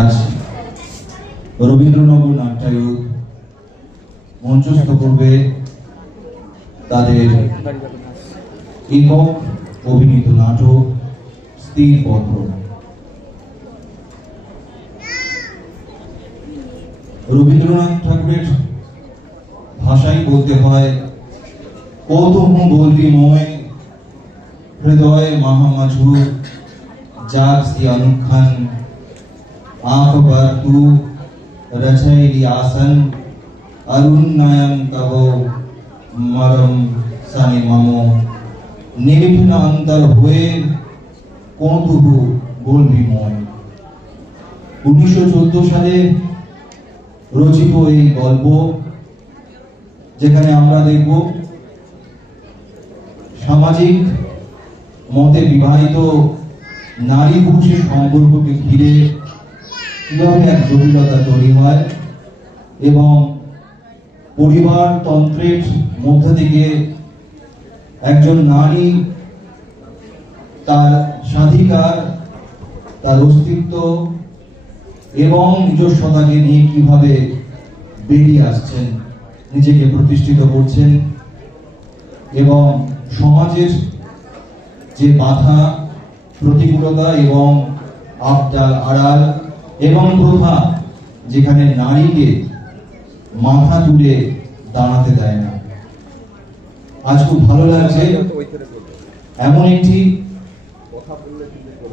আজ রবীন্দ্রনগর নাট্যায়ন মঞ্চস্থ করবে তাদের একক অভিনীত নাটক স্থির পত্র। রবীন্দ্রনাথ ঠাকুরের ভাষাই বলতে হয়, কৌতূহল বলবি ময় হৃদয় মহামাঝু जाग सी अनुखान आंख पर तू रचैली आसन अरुण नयन तब मरम सने ममो निर्विघ्न अंतर हुए কৌতূহল বলবি ময়। 1914 সালে রচিত এই গল্প, যেখানে আমরা দেখব সামাজিক মতে বিবাহিত নারী পুরুষের সম্পর্ককে ঘিরে কিভাবে এক জটিলতা তৈরি হয় এবং পরিবার তন্ত্রের মধ্যে থেকে একজন নারী তার স্বাধিকার, তার অস্তিত্ব এবং নিজস্বতাকে নিয়ে কিভাবে বেরিয়ে আসছেন, নিজেকে প্রতিষ্ঠিত করছেন এবং সমাজের যে বাধা প্রতিকূলতা এবং আবদাল আড়াল এবং প্রথা যেখানে নারীকে মাথা তুলে দাঁড়াতে দেয় না। আজ খুব ভালো লাগছে এমন একটি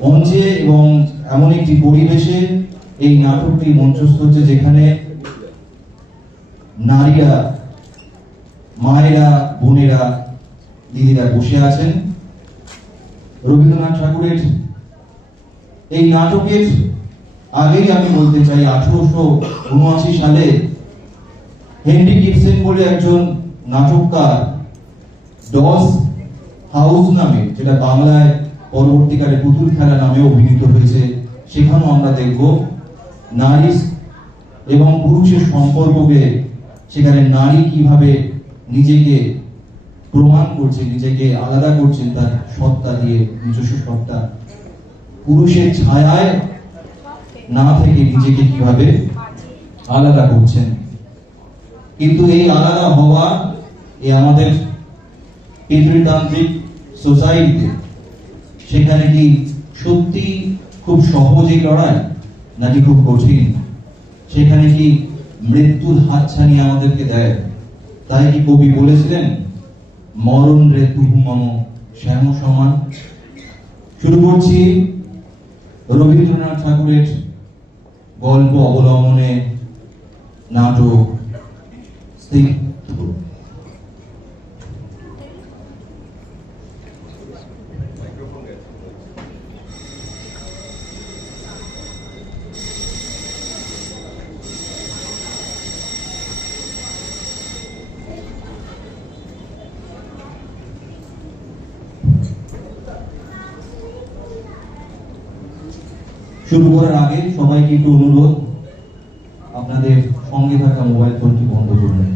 মঞ্চে এবং এমন একটি পরিবেশে এই নাটকটি মঞ্চস্থ হচ্ছে, যেখানে নারীরা, মায়েরা, বোনেরা, দিদিরা বসে আছেন। রবীন্দ্রনাথ ঠাকুরের এই নাটকের আগেই আমি বলতে চাই, 1879 সালে হেনরি গিবসন বলে একজন নাটককার ডস হাউস নামে, যেটা বাংলায় পরবর্তীকালে পুতুল খেলা নামে অভিনীত হয়েছে, সেখানেও আমরা দেখব নারী এবং পুরুষের সম্পর্ককে, সেখানে নারী কিভাবে নিজেকে প্রমাণ করছে, নিজেকে আলাদা করছেন তার সত্তা দিয়ে, নিজস্ব সত্তা, পুরুষের ছায়ায় না থেকে নিজেকে কিভাবে আলাদা করছেন। কিন্তু এই আলাদা হওয়া এই আমাদের পিতৃতান্ত্রিক সোসাইটিতে, সেখানে কি সত্যি খুব সহজেই লড়াই নাকি খুব কঠিন? সেখানে কি মৃত্যুর হাতছানি আমাদেরকে দেয়? তাই কি কবি বলেছিলেন মরণ রে তুহু মম শ্যাম সমান? শুরু করছি রবীন্দ্রনাথ ঠাকুরের গল্প অবলম্বনে নাটক স্থির। শুরু করার আগে সবাইকে একটু অনুরোধ, আপনাদের সঙ্গে থাকা মোবাইল ফোনটি বন্ধ করবেন।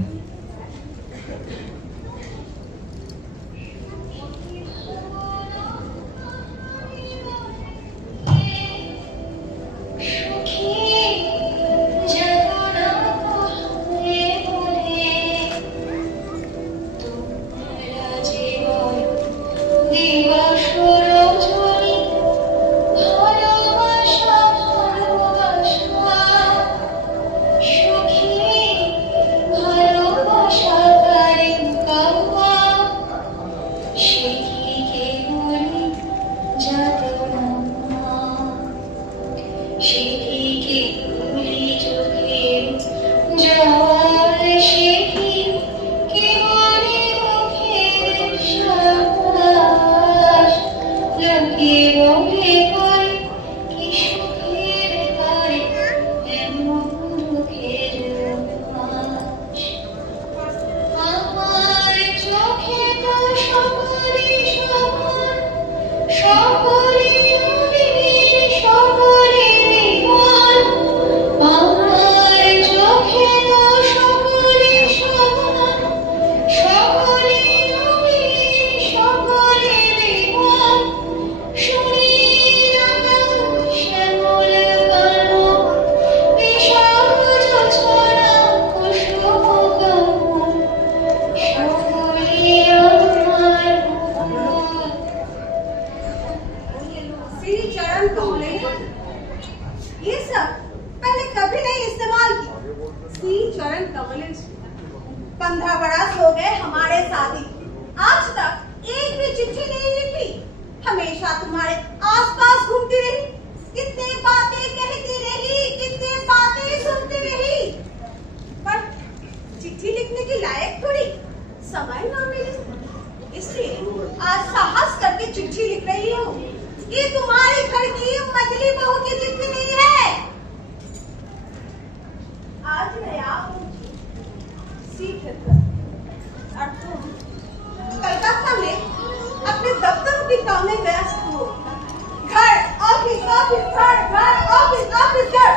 সকলে সকলে तक मैंने कभी नहीं इस्तेमाल की। श्री चरण कमल। 15 बरस हो गए हमारे शादी, आज तक एक भी चिट्ठी नहीं लिखी। हमेशा तुम्हारे आसपास घूमती रही, कितनी बातें कहती रही, कितनी बातें सुनती रही, पर चिट्ठी लिखने के लायक थोड़ी समय ना मिले। इसलिए आज साहस करके चिट्ठी लिख रही हूँ। ये तुम्हारे घर की मछली बहू की चिट्ठी नहीं है। आज मैं आप सीख और तुम कलकत्ता में अपने दफ्तरों की काम में व्यस्त हो। घर ऑफिस ऑफिस घर घर ऑफिस ऑफिस घर।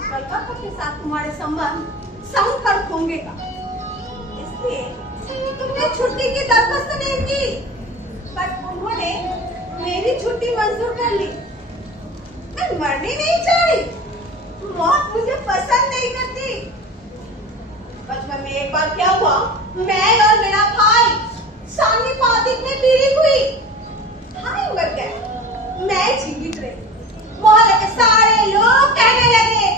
कलकत्ता के साथ तुम्हारे संबंध संकट होंगेगा। इसलिए तुमने छुट्टी की दरखास्त नहीं की, पर उन्होंने मेरी छुट्टी मंजूर कर ली। मैं मरनी नहीं चाह रही, मौत मुझे पसंद नहीं करती। बचपन में एक बार क्या हुआ, मैं और मेरा भाई सामने पादिक में पीड़ित हुई। भाई मर गया, मैं जीवित रही। मोहल्ले के सारे लोग कहने लगे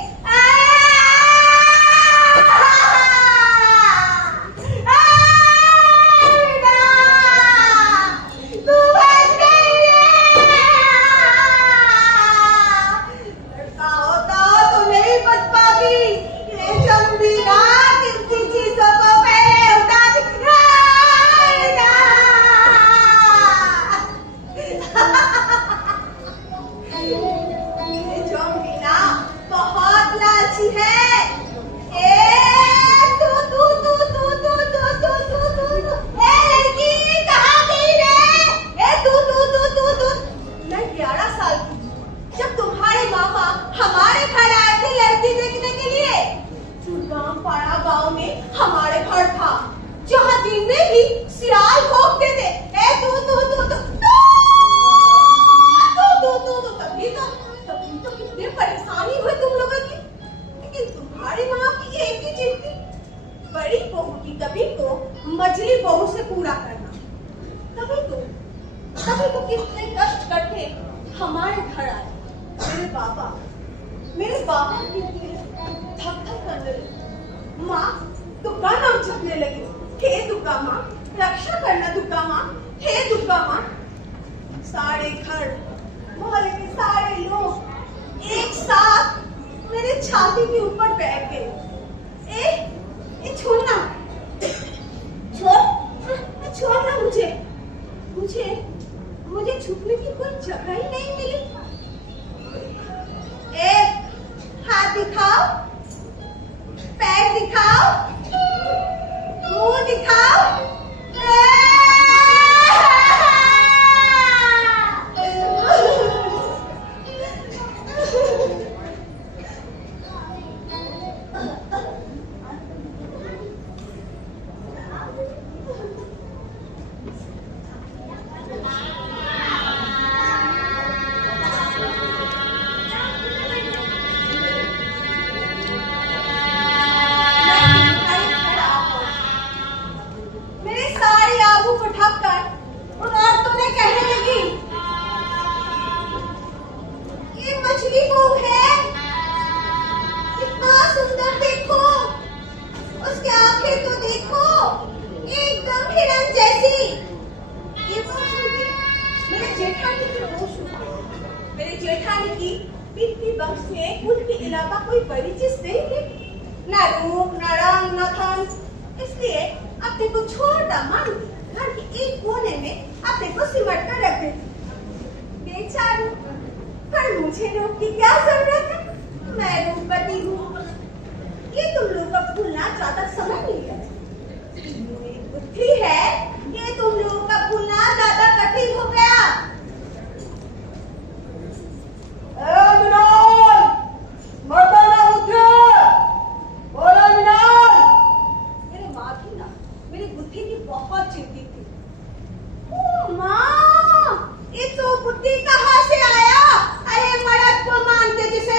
मछली बहू से पूरा करना। तभी तो कितने कष्ट करके हमारे घर आए। मेरे बाबा की थक करने लगे। माँ दुर्गा नाम जपने लगी। हे दुर्गा माँ, रक्षा करना दुर्गा माँ, हे दुर्गा माँ। सारे घर मोहल्ले के सारे लोग एक साथ मेरे छाती के ऊपर बैठ गए। ए छोड़ना, छोड़ना मुझे छुपने की कोई जगह ही नहीं मिली। हाथ दिखाओ, पैर दिखाओ, मुंह दिखाओ। मेरे जेठानी की पितृ वंश में उनके अलावा कोई बड़ी चीज नहीं है, ना रूप, ना रंग, ना धन। इसलिए अपने को छोटा मान घर के एक कोने में अपने को सिमट कर रख देती। बेचारी, पर मुझे रूप की क्या जरूरत है? मैं रूपवती हूँ। ये तुम लोग का भूलना ज्यादा समय नहीं है। मेरी बुद्धि है, ये तुम लोगों का भूलना ज्यादा कठिन हो गया। मेरी बुद्धि की बहुत चिंतित थी। ओ माँ, ये तो बुद्धि कहाँ से आया? अरे मर्द को मान के जिसे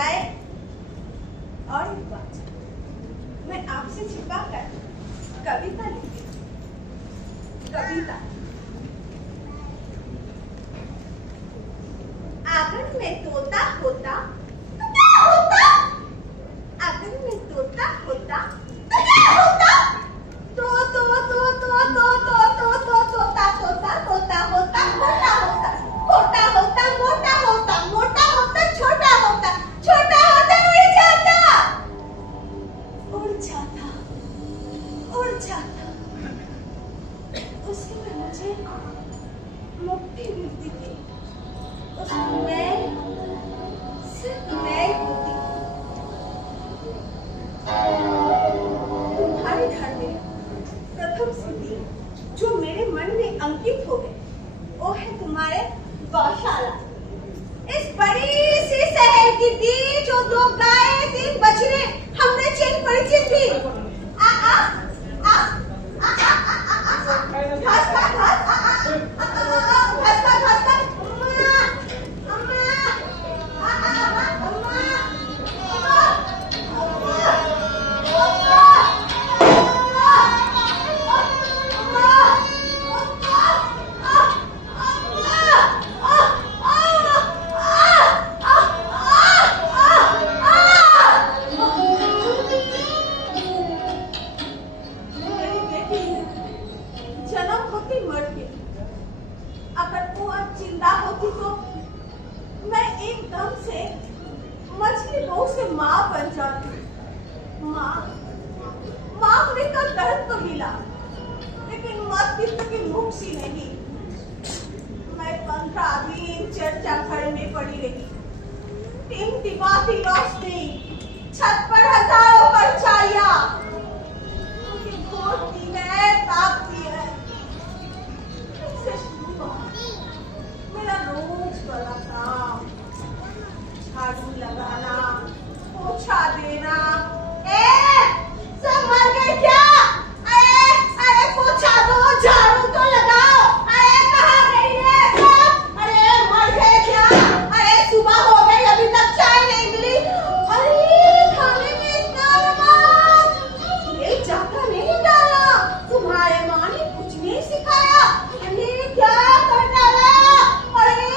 बुलाए। और एक बात, मैं आपसे छिपा कर कविता लिखी, कविता। आंगन में तोता होता तो क्या होता? आंगन में तोता होता तो क्या होता? तो तोता तोता होता, मोटा होता, छोटा होता, मोटा होता, मोटा होता, छोटा होता, छोटा होता, उड़ जाता, उड़ जाता, उड़ जाता। उसी में मुझे मुक्ति मिलती थी। उसमें मैं, सिर्फ मैं होती। तुम्हारे घर में प्रथम सीढ़ी जो मेरे मन में अंकित हो गए, वो है तुम्हारे गौशाला। इस बड़ी सी शहर की थी जो 2 गाय 3 बछड़े हमने चेन परिचित थी। आ आ आ आ आ घास खा घास घास खा घास खा। चर्चा घर में पड़ी रही। टिमटिमाती रोशनी, छत पर हजारों परछाइयां, मुझे घोटती है, ताकती है। इससे शुरू हुआ मेरा रोज वाला काम, झाड़ू लगाना, पोछा देना। सब मर गए क्या? अरे पोछा दो, झाड़ू तो लगाओ। अरे कहाँ गई है सब? अरे मर गए क्या? अरे सुबह हो गई, अभी तक चाय नहीं मिली। अरे खाने में इतना नमक, ये जाता नहीं डाला। तुम्हारे माँ ने कुछ नहीं सिखाया। अरे क्या कर डाला? अरे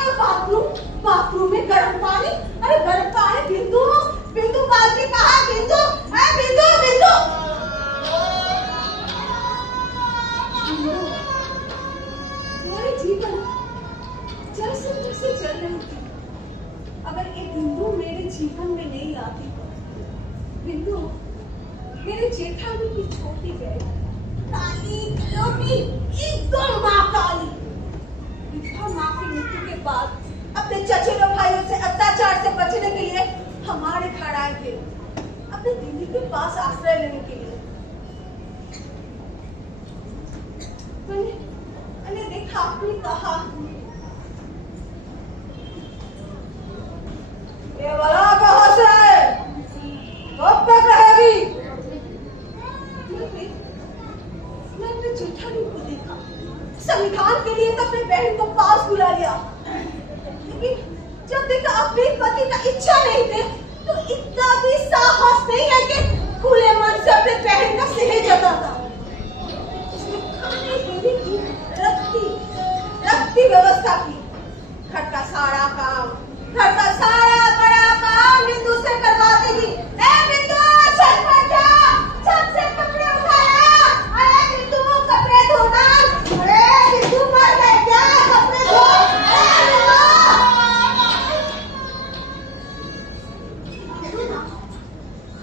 बाथरूम में गर्म पानी। अरे गर्म पानी बिंदु बिंदु बाल्टी कहाँ? बिंदु बिंदु बिंदु। मेरे जीवन जैसे तैसे चल रही थी। अगर एक बिंदु मेरे जीवन में नहीं आती तो बिंदु मेरे जेठानी की छोटी बहन, काली कलोटी, एकदम माँ काली। विधवा माँ की मृत्यु के बाद अपने चचेरे भाइयों से अत्याचार से बचने के लिए हमारे घर आए थे, अपने दीदी के पास आश्रय लेने के लिए। मैंने देखा, आपने कहा, ये वाला कहाँ से है? कब तक रहेगी? मैंने जेठानी को देखा, संविधान के लिए तो अपने बहन को पास बुला लिया, लेकिन जब देखा अपने पति का इच्छा नहीं थे, तो इतना भी साहस नहीं है कि खुले मन से अपने बहन का स्नेह जताता। रखती व्यवस्था की, घर का सारा काम, घर का सारा बड़ा काम बिंदु से करवाती थी। बिंदु छत पर जा, छत से कपड़े उठाया। अरे बिंदु कपड़े धोना। अरे बिंदु मर गए क्या? कपड़े धो।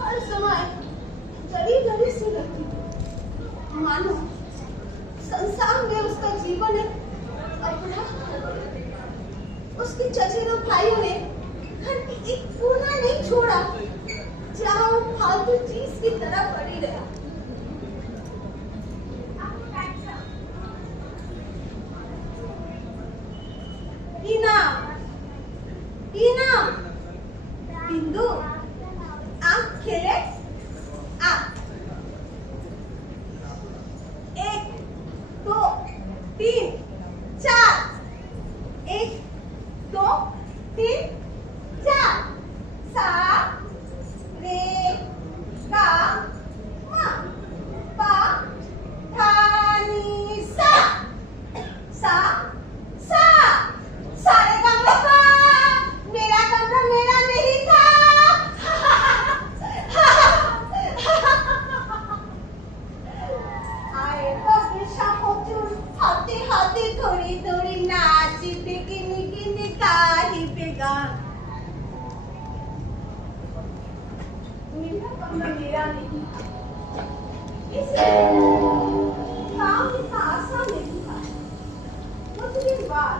हर समय गली गली से लगती थी, मानो संसार में उसका जीवन है अपना। उसके चचेरे भाइयों ने घर की एक कोना नहीं छोड़ा जहाँ वो फालतू चीज की तरह पड़ी रहा। टीना, टीना, बिंदु, आँख खेले, आ। 1 2 3 4, 1 2 3 4, 7 कमरा मेरा नहीं था, इसलिए काम इतना आसान नहीं था। कुछ दिन बाद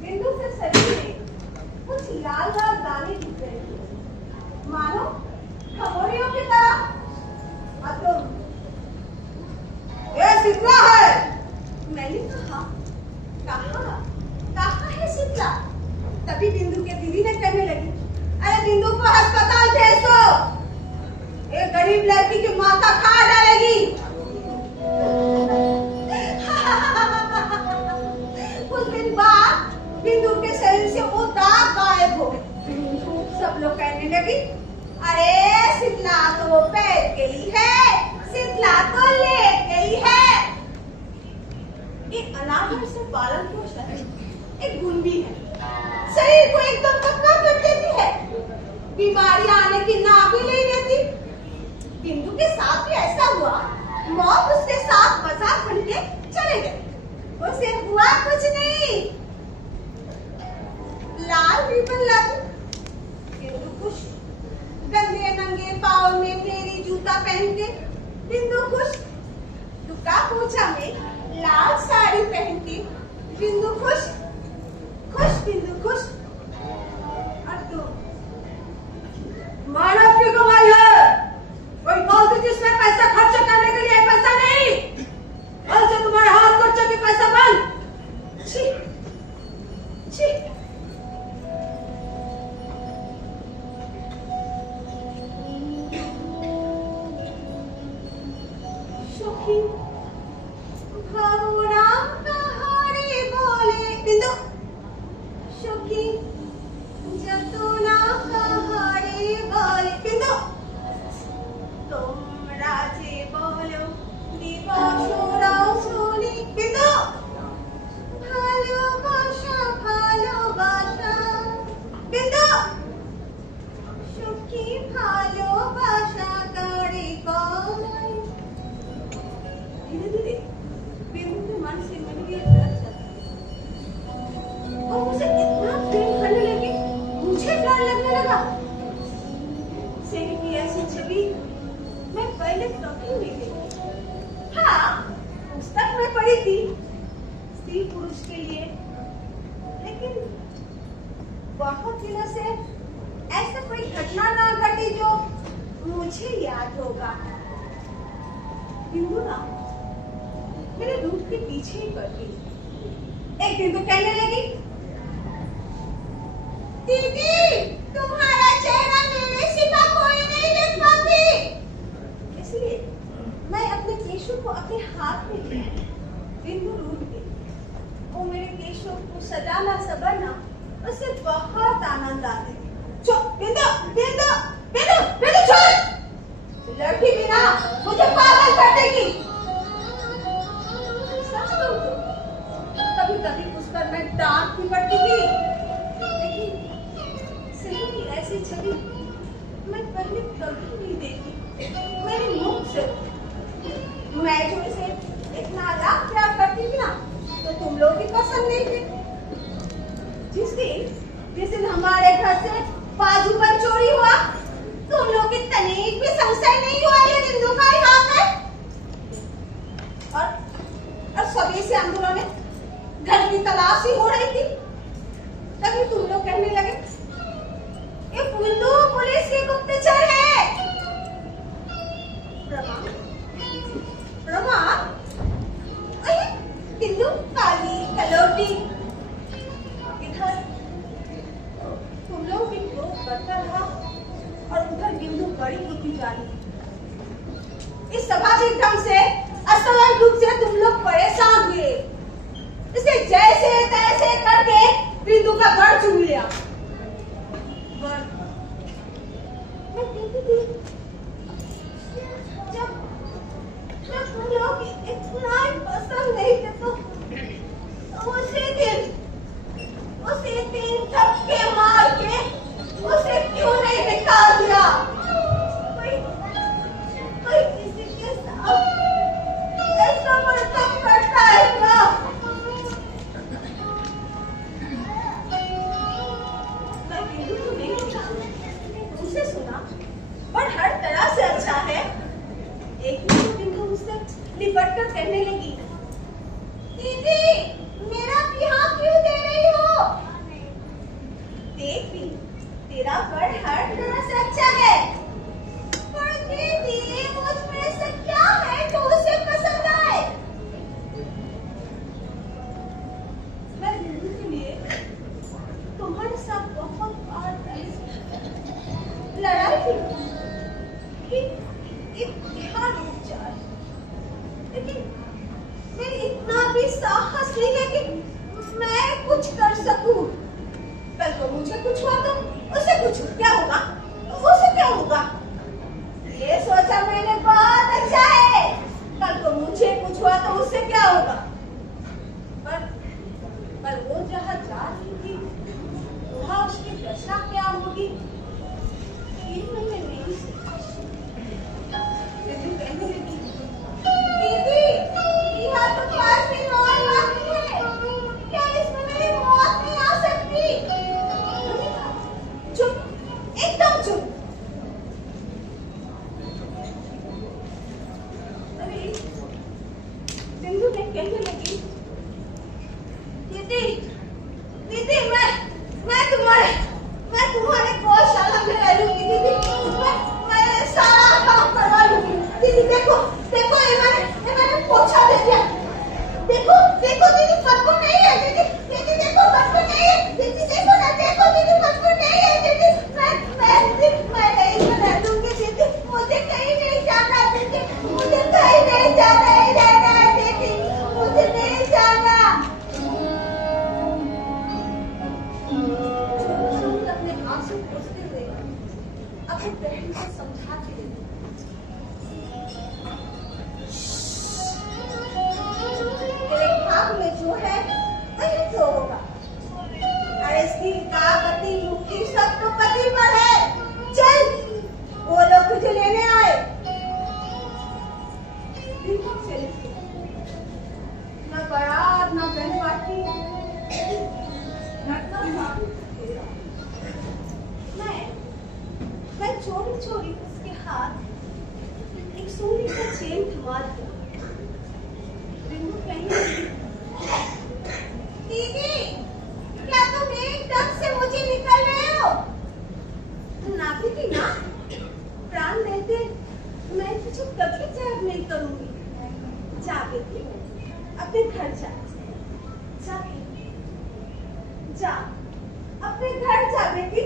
बिंदु से शरीर में कुछ लाल लाल दाने दिख रहे थे, मानो खबोरियों की तरह। अब तुम ये शीतला है, मैंने कहा। कहाँ है शीतला? तभी बिंदु के दीदी ने कहने लगी, अरे बिंदु को अस्पताल भेज दो, एक गरीब लड़की की माथा खा डालेगी। कुछ दिन बाद बिंदु के शरीर से वो दाग गायब हो गए। सब लोग कहने लगे, अरे शीतला तो बैठ गई है, शीतला तो लेट गई है। एक अनागर से पालन पोषण एक गुण भी है, शरीर को एकदम पक्का कर देती है, बीमारियां आने की ना भी नहीं देती। बिंदु के साथ भी ऐसा हुआ, मौत उसके साथ 50 घंटे चले गए, उसे हुआ कुछ नहीं। लाल रिबन लगी, बिंदु खुश। गंदे नंगे पाँव में तेरी जूता पहन के बिंदु खुश। दुका पूछा में लाल साड़ी पहन के बिंदु खुश। खुश बिंदु खुश। और तुम मानव की कमाई है, कोई फालतू चीज में पैसा खर्च करने के लिए पैसा नहीं। कल से तुम्हारे हाथ खर्चे की पैसा बंद। छी छी। सुखी भगवान कहानी बोले बिंदु, सुखी जतुना कहानी बोले बिंदु, तुम राजे बोलो दीवा छोड़ो सुनी बिंदु, भालोबाशा भालोबाशा बिंदु, सुखी भालोबाशा करे कोई। धीरे धीरे बिंदु के मन से मन की डर जाता और मुझे इतना प्रेम करने लगी, मुझे डर लगने लगा। सेरी की ऐसी छवि मैं पहले कभी नहीं देखी। हाँ, पुस्तक में पढ़ी थी स्त्री पुरुष के लिए, लेकिन बहुत दिनों से ऐसा कोई घटना ना घटी जो मुझे याद होगा। बिंदु ना मेरे रूप के पीछे ही पड़ गई। एक दिन तो कहने लगी, दीदी तुम्हारा चेहरा मेरे सिवा कोई नहीं देख पाती। इसलिए मैं अपने केशों को अपने हाथ में लिया। बिंदु रूठ गई। वो मेरे केशों को सजाना संवरना उसे बहुत आनंद आते। बिंदु बिंदु बिंदु बिंदु छोड़, लड़की बिना मुझे पागल कर देगी। कभी कभी उस पर मैं डांट भी पड़ती थी, लेकिन सही की ऐसी छवि मैं पहले कभी नहीं देखी। मेरे मुख से मैं जो इसे इतना लाख प्यार करती थी ना, तो तुम लोग भी पसंद नहीं थे। जिस दिन हमारे घर से बाजू पर चोरी हुआ, तुम लोग की तनिक भी संशय नहीं हुआ ये बिंदु का ही हाथ है। और सभी से अंदरों में घर की तलाशी हो रही थी, तभी तुम लोग कहने लगे, ये बिंदु पुलिस के गुप्तचर है। प्रमाण बिंदु काली कलौटी। इधर तुम लोग भी क्रोध बढ़ता रहा और उधर बिंदु बड़ी होती जा रही। इस स्वाभाविक ढंग से अस्वाभाविक रूप से तुम लोग परेशान हुए। इसे जैसे तैसे करके बिंदु का घर चुन लिया। मैं कहती थी, जब तुम लोग इतना पसंद नहीं थे तो उसे दिन धक्के मार के उसे क्यों नहीं निकाल दिया? कोई किसी के साथ ऐसा बर्ताव करता है क्या? मैं बिंदु को नहीं जानती, उसे सुना, पर हर लड़ाई कि इम्तिहान रुक जाए, लेकिन मेरी इतना भी साहस नहीं है कि मैं कुछ कर सकूं। कल को मुझे कुछ हुआ तो उसे कुछ क्या होगा, उसे क्या होगा, ये सोचा मैंने, बहुत अच्छा है। कल को मुझे कुछ हुआ तो उससे क्या होगा। पर वो जहाँ जा रही थी वहाँ उसकी दशा क्या होगी, ये मैंने नहीं सोचा। कहने लगी, दीदी यहाँ तो पास में और बाकी है, क्या इसमें मेरी मौत नहीं आ सकती। चुप, एकदम चुप। अरे बिंदु ने कहने लगी, दीदी दीदी मैं तुम्हारे गौशाला में रह लूंगी दीदी, मैं सारा काम करवा लूंगी। दीदी देखो देखो, ये मैंने पोछा दे दिया, देखो देखो दीदी, बदबू नहीं है दीदी, दीदी देखो बदबू नहीं है दीदी, देखो ना, देखो दीदी बदबू नहीं है दीदी, मैं यहीं पर रह लूंगी दीदी, मुझे कहीं नहीं जाना दीदी, मुझे कहीं नहीं जाना, ही रहना है दीदी, मुझे नहीं जाना। अपने आंसू पोंछते हुए अपनी बहन को समझाती रही, तेरे भाग में जो है वही तो होगा। अरे स्त्री का पति मुक्ति सब तो पति पर है, चल वो लोग तुझे लेने आए। न बारात न गणपति, मैं चोरी चोरी उसके हाथ एक सोने का चेन थमा दिया। बिंदु कहने लगी, दीदी क्या तुम एकदम से मुझे निकल रहे हो। ना दीदी ना, प्राण देते मैं तुझे कभी त्याग नहीं करूंगी। जा बेटी, अपने घर जा, जा अपने घर जा बेटी।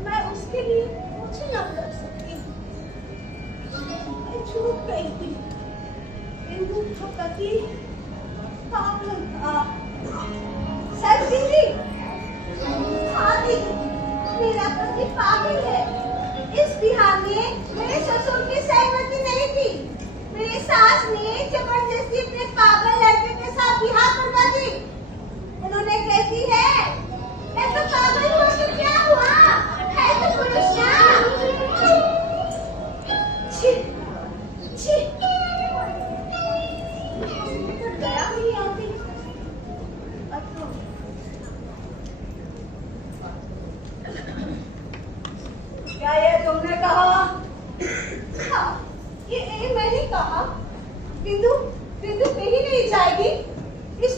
मैं उसके लिए कुछ ना कर सकती, मैं छूट गई थी। बिंदु का पति पागल था। सच दीदी, हाँ दीदी, मेरा पति पागल है। इस बिहार में मेरे ससुर की सहमति नहीं थी। मेरी सास ने जबरदस्ती अपने पागल लड़के के साथ बिहार करवा दी। उन्होंने कहती है, मैं तो पागल हुआ तो क्या हुआ, है तो पुरुष ना। छी छी, तो दया नहीं आती। क्या ये तुमने कहा? हाँ, ये मैंने कहा। बिंदु कहीं नहीं जाएगी, इस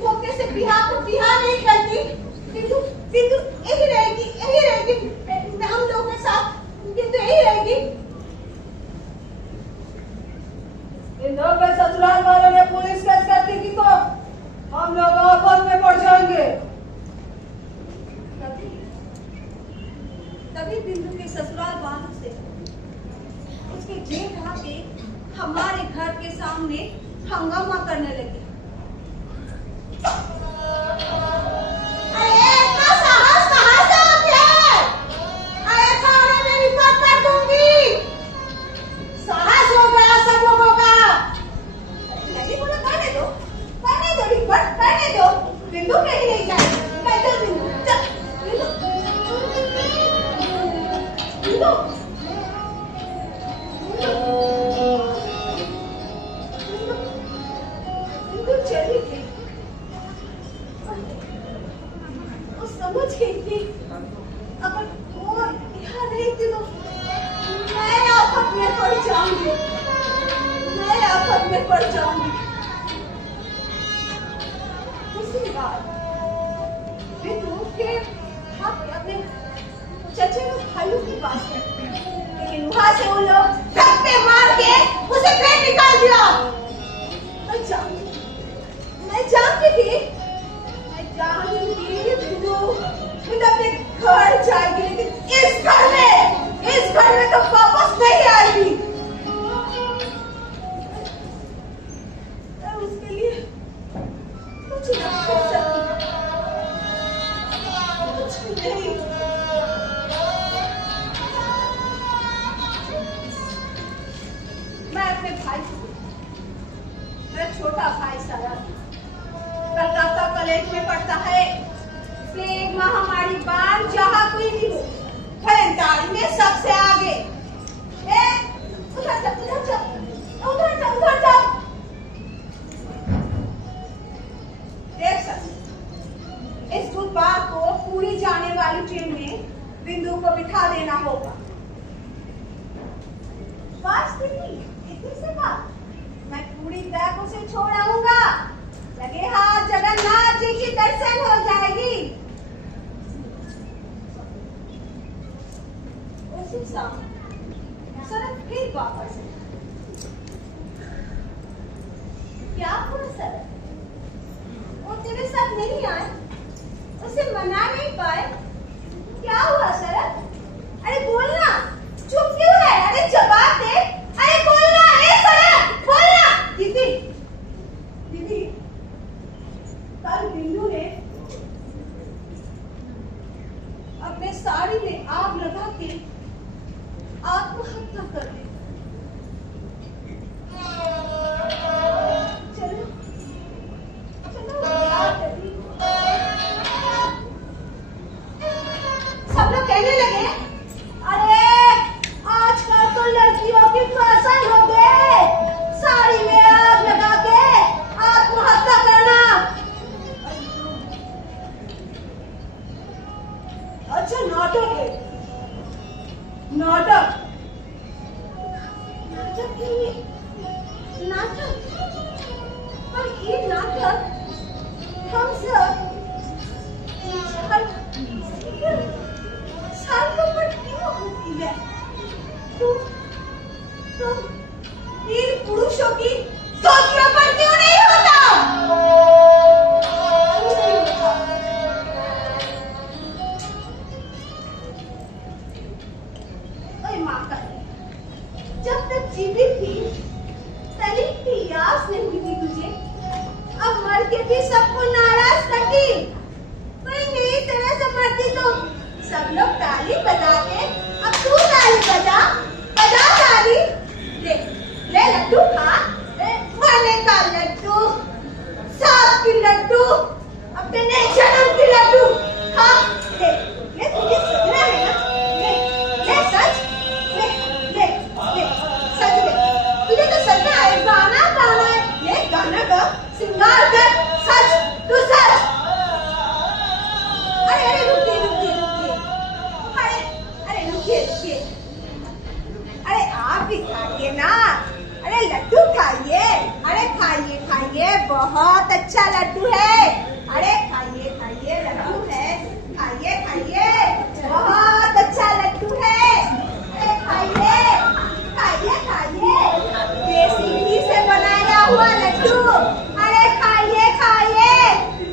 मौके से बिहार को बिहार नहीं करती। बिंदु यही रहेगी हम लोगों के साथ, बिंदु यही रहेगी। बिंदु के ससुराल वालों ने पुलिस केस कर दी थी तो हम लोग आफत में पड़ जाएंगे। तभी बिंदु के ससुराल वालों से उसके जेठ आके हमारे घर के सामने हंगामा करने लगे। अरे इतना साहस कहाँ से आते हैं? अरे थाने में रिपोर्ट कर दूंगी। साहस हो गया सब लोगों का। नहीं बोला, करने दो रिपोर्ट, करने दो। बिंदु कहीं नहीं जाएगी। कह दो बिंदु, चल बिंदु चली गई। वो समझ गई थी अगर वो यहाँ रही थी तो मैं आफत में पड़ जाऊंगी, दूसरी बात, बिंदु के अपने चचेरे भाइयों के पास है, लेकिन वहां से वो लोग धक्के मार के अपने भाई को, मेरा छोटा भाई शरद कलकत्ता कॉलेज में पढ़ता है। प्लेग महामारी बाढ़ जहाँ कोई भी हो, भयंकारी में सबसे आगे। उधर चल, उधर चल, उधर चल, उधर चल। देख सकते इस बुधवार को पूरी जाने वाली ट्रेन में बिंदु को बिठा देना होगा। बस दीदी, इतनी सी बात, मैं पूरी बैग उसे छोड़ आऊंगा। लगे हाथ जगन्नाथ जी की दर्शन हो जाएगी। उसी समय शरद फिर वापस क्या हुआ शरद? वो तेरे साथ नहीं आए, उसे मना नहीं पाए, क्या हुआ शरद? अरे बोलना, चुप क्यों है? अरे जवाब दे, अरे बोलना, अरे शरद बोलना। दीदी, दीदी, कल बिंदु ने अपने साड़ी में आग लगा के आत्महत्या कर ली। चलो चलो दीदी। सब लोग कहने लगे, अरे आजकल तो लड़कियों की फैशन हो गए साड़ी में आग लगा के आत्महत्या करना। अच्छा नाटक है, नाटक, नाटक नहीं, नाटक। पर ये नाटक हम सब सालों पर क्यों होती है? तुम वीर पुरुषों की सोचियों पर क्यों नहीं होता? जब तक जीवित थी तरीफ की याद नहीं थी तुझे, अब मर के भी सबको नाराज करती। कोई नहीं तरह से मरती तो सब लोग ताली बजा के, अब तू ताली बजा, बजा ताली। ले ले लड्डू खा, खाने का लड्डू, सांप की लड्डू, अपने नए जन्म की लड्डू खा। ले ले, तुझे सजना है ना, ले ले सच, ले ले ले सच ले, तुझे तो सजना है, गाना गाना है, ले गाना गा, सिंगार कर, सच तू सच। अरे अरे रुकिए रुकिए रुकिए, अरे अरे रुकिए रुकिए, अरे आप भी खाइए ना, अरे लड्डू खाइए, अरे खाइए खाइए, बहुत अच्छा लड्डू है, अरे खाइए खाइए, लड्डू है, खाइए खाइए, बहुत अच्छा लड्डू है, अरे खाइए खाइए खाइए, देसी घी से बनाया हुआ लड्डू, अरे खाइए खाइए,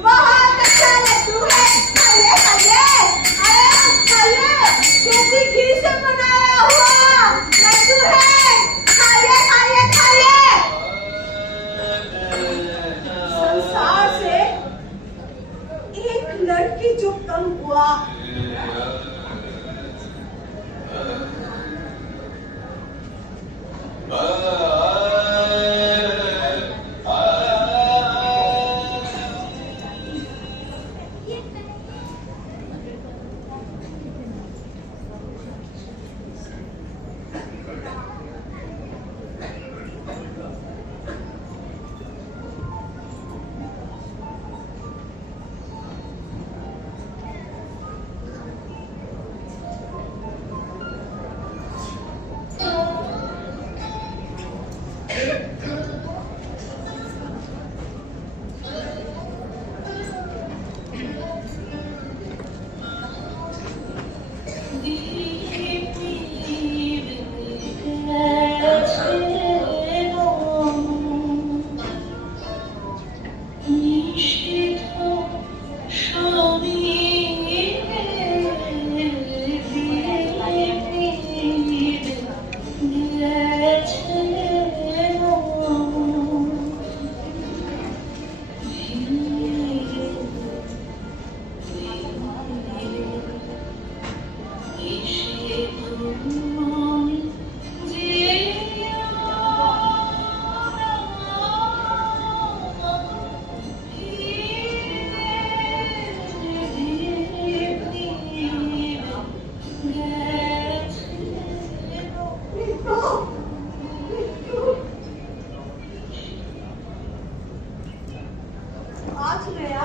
बहुत अच्छा लड्डू है, खाइए खाइए, अरे खाइए, देसी घी से बनाया हुआ लड्डू है, खाइए खाइए खाइए। संसार से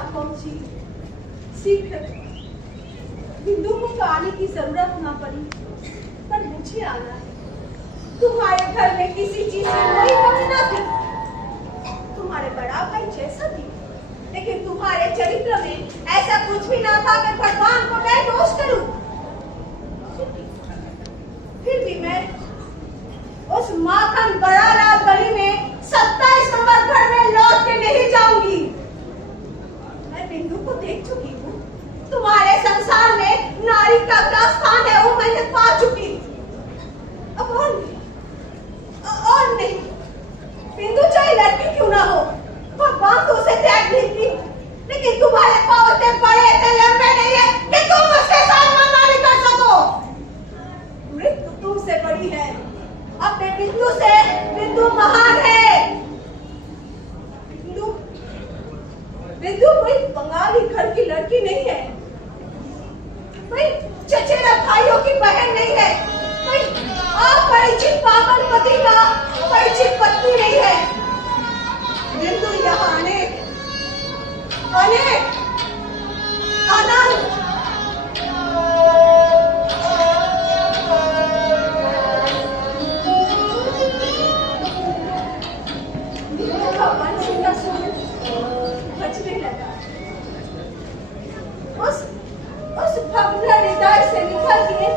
बात पहुंची। सीख बिंदु को तो आने की जरूरत ना पड़ी, पर मुझे आना है। तुम्हारे घर में किसी चीज से कोई कमी ना थी। तुम्हारे बड़ा भाई जैसा भी, लेकिन तुम्हारे चरित्र में ऐसा कुछ भी ना था कि भगवान को मैं दोष करूं। फिर भी मैं उस माखन बड़ा गली में 27 नंबर घर में लौट के नहीं जाऊंगी। मैं बिंदु को देख चुकी हूँ। तुम्हारे संसार में नारी का क्या स्थान है वो मैंने पा चुकी। अब और नहीं, बिंदु चाहे लड़की क्यों ना हो, भगवान तो उसे त्याग नहीं की, लेकिन तुम्हारे पांव इतने बड़े इतने लंबे नहीं है कि तुम उसके साथ मनमानी कर सको। मृत्यु तुमसे बड़ी है, अपने बिंदु से बिंदु महान है। बिंदु कोई बंगाली घर की लड़की नहीं है, कोई चचेरा भाइयों की बहन नहीं है, कोई अपरिचित पागल पति का परिचित पत्नी नहीं है। बिंदु यहाँ अनेक अनंत बंसी का सुर बजने लगा। उस भव्य हृदय से निकल के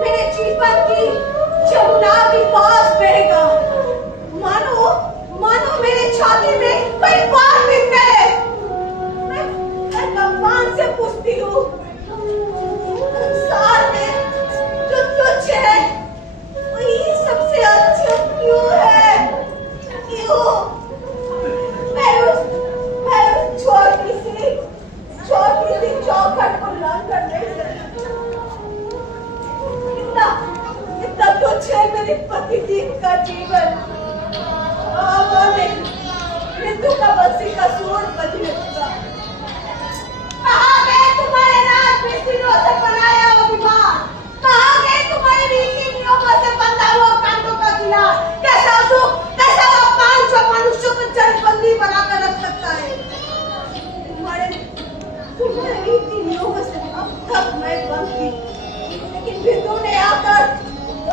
मेरे जीवन की जमुना के पास बहेगा। मानो मेरे छाती में कोई बाण बिन गए। मैं भगवान से पूछती हूँ, संसार में जो तुच्छ है वही सबसे अच्छा क्यों है? क्यों? मैं उस छोटी सी चौखट को लांग कर नहीं सकती। इतना तुच्छ है मेरे पति दिन का जीवन। मृत्यु का बंसी का सुर बजने लगा। कहाँ गए तुम्हारे राज मिस्त्रियों से बनाया हुआ विमान? कहाँ गए तुम्हारे रीति नियमों से बंधा हुआ कांटों का किला? कैसा दुख, कैसा अपमान जो मनुष्य को जलबंदी बनाकर रख सकता है? तुम्हारे रीति नियमों से अब तक मैं बंद थी, लेकिन बिंदु ने आकर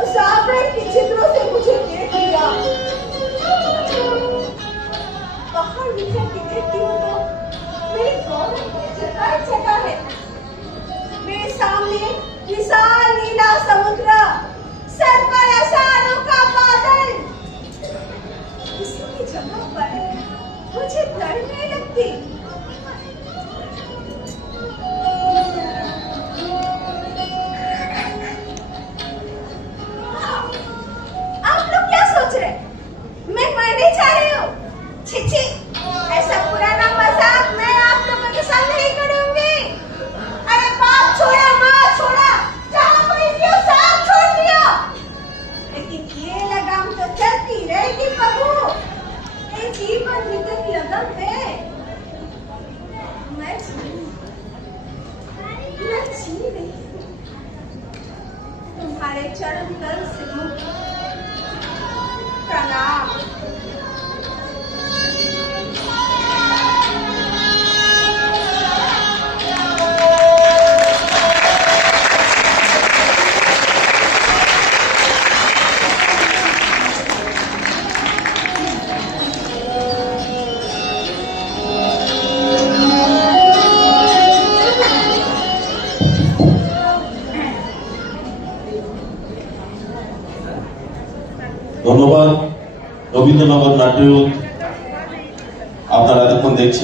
उस आभरण की छिद्रों से मुझे देख लिया। बाहर निकल के देखती हूँ तो मेरी गौरव जगह है। मेरे सामने विशाल नीला समुद्र, सर पर ऐसा अनोखा बादल। इसी की जगह पर मुझे डरने लगती। आप लोग क्या सोच रहे? मैं मरने जा रही हूँ? छी, ऐसा पुराना मजाक मैं आप लोगों के साथ नहीं करूंगी। अरे बाप छोड़ा, माँ छोड़ा, जहाँ कोई भी हो सब छोड़ दिया। लेकिन ये लगाम तो चलती रहेगी प्रभु। ये जीवन निकट लगन है। मैं जी रही हूँ तुम्हारे चरण कल से मुक्त। प्रणाम। ধন্যবাদ রবীন্দ্রনগর নাট্যরূপ। আপনারা এতক্ষণ দেখছিলেন